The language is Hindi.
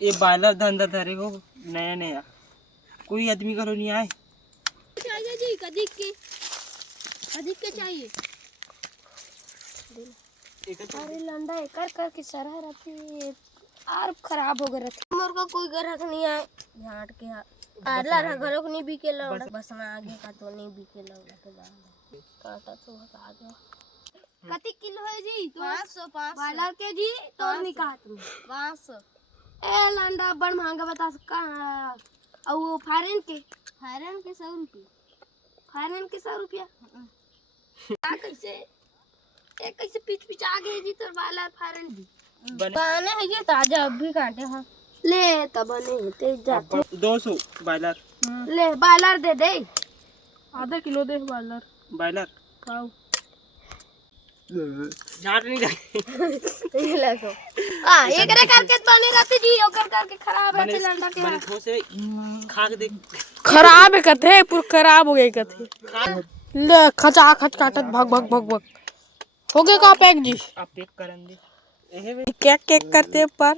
ये बायलर धंधा धरे हो नया नया, कोई आदमी करो नहीं आए चाहिए जी, अधिक के चाहिए। अरे लंडा एकर करके सरह रहती और खराब हो गए रहती। मोर का कोई ग्राहक नहीं आए झाट के आडला रहा घरों को नहीं बिके लौड़ा, बस में आगे का तो नहीं बिके लौड़ा के बाद काटा तो आ गया। कति किलो है जी? 500 बायलर के जी तो निकाल तुम 500। ए लंडा बड़ महंगा बता सका। और वो फायरन के 100 रुपये। फायरन के 100 रुपया कैसे एक कैसे पीछ आ गए जी तोर बायलर फायरन भी बने है ये ताजा अभी काटे हैं ले तब बने ते जाते 200 बायलर ले बायलर दे दे आधा किलो दे बायलर खाओ झाट नहीं जाए ये लगो ये करे करके बने रहती जी ओकर करके खराब रहते लंडा के बने ठोसे खा के देख खराब है कथे पूरा खराब हो गई कथे ले खचा खच काटत भग भग भग भग हो गए का पैक जी आप पैक करन दे केक केक करते पर